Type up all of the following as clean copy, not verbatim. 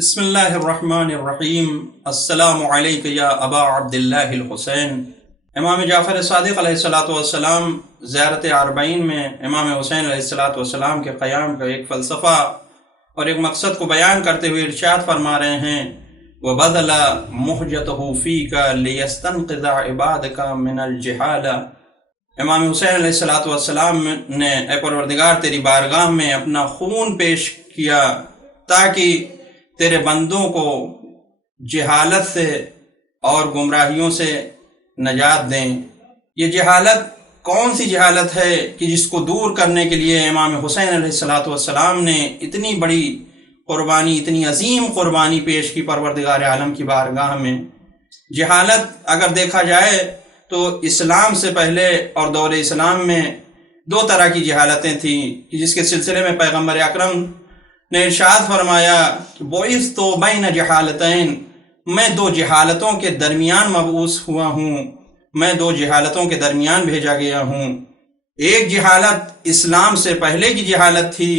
بسم اللہ الرحمن الرحیم۔ السلام علیک یا ابا عبداللہ الحسین۔ امام جعفر صادق علیہ السلام زیارت اربعین میں امام حسین علیہ السلام کے قیام کا ایک فلسفہ اور ایک مقصد کو بیان کرتے ہوئے ارشاد فرما رہے ہیں، وَبَذَلَ مُحْجَتَهُ فِيكَ لِيَسْتَنْقِذَ عِبَادَكَ مِنَ الْجِحَالَةِ۔ امام حسین علیہ السلام نے اے پروردگار تیری بارگاہ میں اپنا خون پیش کیا تاکہ تیرے بندوں کو جہالت سے اور گمراہیوں سے نجات دیں۔ یہ جہالت کون سی جہالت ہے کہ جس کو دور کرنے کے لیے امام حسین علیہ السلام نے اتنی بڑی قربانی، اتنی عظیم قربانی پیش کی پروردگار عالم کی بارگاہ میں۔ جہالت اگر دیکھا جائے تو اسلام سے پہلے اور دور اسلام میں دو طرح کی جہالتیں تھیں کہ جس کے سلسلے میں پیغمبر اکرم نے ارشاد فرمایا کہ بعثت بین جہالتین، میں دو جہالتوں کے درمیان مبعوث ہوا ہوں، میں دو جہالتوں کے درمیان بھیجا گیا ہوں۔ ایک جہالت اسلام سے پہلے کی جہالت تھی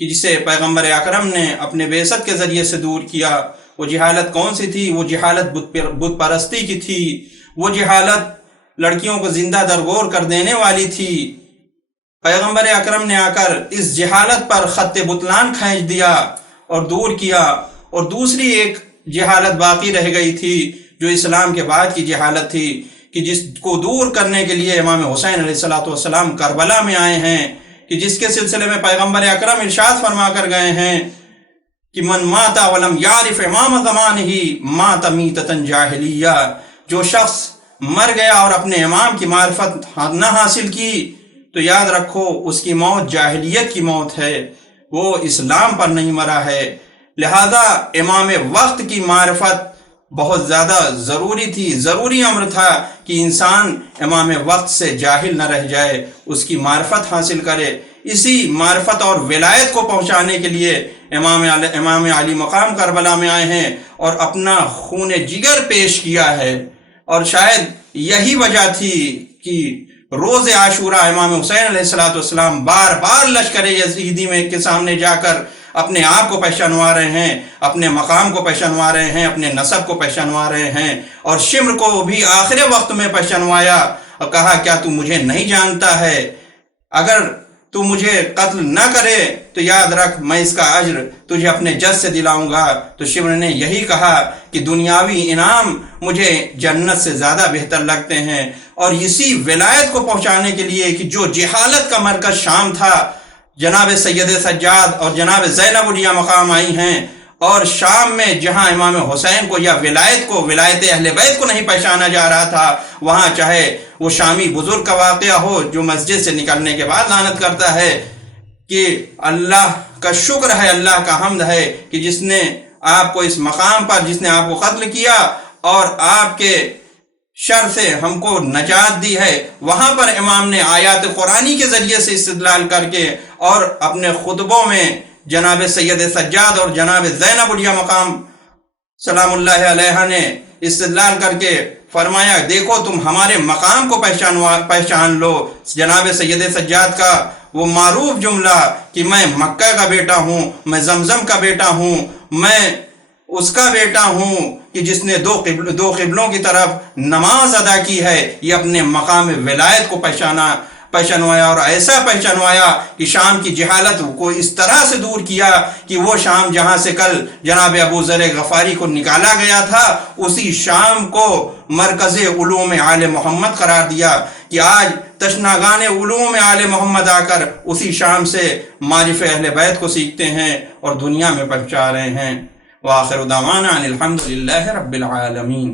کہ جسے پیغمبر اکرم نے اپنے بعثت کے ذریعے سے دور کیا۔ وہ جہالت کون سی تھی؟ وہ جہالت بت پرستی کی تھی، وہ جہالت لڑکیوں کو زندہ درگور کر دینے والی تھی۔ پیغمبر اکرم نے آ کر اس جہالت پر خط بطلان کھینچ دیا اور دور کیا، اور دوسری ایک جہالت باقی رہ گئی تھی جو اسلام کے بعد کی جہالت تھی کہ جس کو دور کرنے کے لیے امام حسین علیہ السلام کربلا میں آئے ہیں، کہ جس کے سلسلے میں پیغمبر اکرم ارشاد فرما کر گئے ہیں کہ من مات ولم یعرف امام زمانہ مات میتۃ جاہلیہ، جو شخص مر گیا اور اپنے امام کی معرفت نہ حاصل کی تو یاد رکھو اس کی موت جاہلیت کی موت ہے، وہ اسلام پر نہیں مرا ہے۔ لہذا امام وقت کی معرفت بہت زیادہ ضروری تھی، ضروری امر تھا کہ انسان امام وقت سے جاہل نہ رہ جائے، اس کی معرفت حاصل کرے۔ اسی معرفت اور ولایت کو پہنچانے کے لیے امام علی مقام کربلا میں آئے ہیں اور اپنا خون جگر پیش کیا ہے۔ اور شاید یہی وجہ تھی کہ روز عاشورہ امام حسین علیہ السلام بار بار لشکر یزیدی میں کے سامنے جا کر اپنے آپ کو پہچانوا رہے ہیں، اپنے مقام کو پہچانوا رہے ہیں، اپنے نسب کو پہچانوا رہے ہیں، اور شمر کو بھی آخر وقت میں پہچانوایا اور کہا کیا تو مجھے نہیں جانتا ہے؟ اگر تو مجھے قتل نہ کرے تو یاد رکھ میں اس کا اجر تجھے اپنے جد سے دلاؤں گا۔ تو شمر نے یہی کہا کہ دنیاوی انعام مجھے جنت سے زیادہ بہتر لگتے ہیں۔ اور اسی ولایت کو پہنچانے کے لیے کہ جو جہالت کا مرکز شام تھا، جناب سید سجاد اور جناب زینب الیا مقام آئی ہیں، اور شام میں جہاں امام حسین کو یا ولایت اہل بیت کو نہیں پہچانا جا رہا تھا، وہاں چاہے وہ شامی بزرگ کا واقعہ ہو جو مسجد سے نکلنے کے بعد لعنت کرتا ہے کہ اللہ کا شکر ہے، اللہ کا حمد ہے کہ جس نے آپ کو اس مقام پر، جس نے آپ کو قتل کیا اور آپ کے شر سے ہم کو نجات دی ہے۔ وہاں پر امام نے آیات قرآنی کے ذریعے سے استدلال کر کے اور اپنے خطبوں میں جناب سید سجاد اور جناب زینب الیا مقام سلام اللہ علیہ نے استدلال کر کے فرمایا دیکھو تم ہمارے مقام کو پہچان لو۔ جناب سید سجاد کا وہ معروف جملہ کہ میں مکہ کا بیٹا ہوں، میں زمزم کا بیٹا ہوں، میں اس کا بیٹا ہوں کہ جس نے دو قبلوں کی طرف نماز ادا کی ہے، یہ اپنے مقام ولایت کو پہچانوایا اور ایسا پہچانوایا کہ شام کی جہالت کو اس طرح سے دور کیا کہ وہ شام جہاں سے کل جناب ابو ذر غفاری کو نکالا گیا تھا، اسی شام کو مرکز علوم آل محمد قرار دیا کہ آج تشناگان علوم آل محمد آ کر اسی شام سے معرف اہل بیت کو سیکھتے ہیں اور دنیا میں پہنچا رہے ہیں۔ وآخر دعوانا ان الحمد للہ رب العالمین۔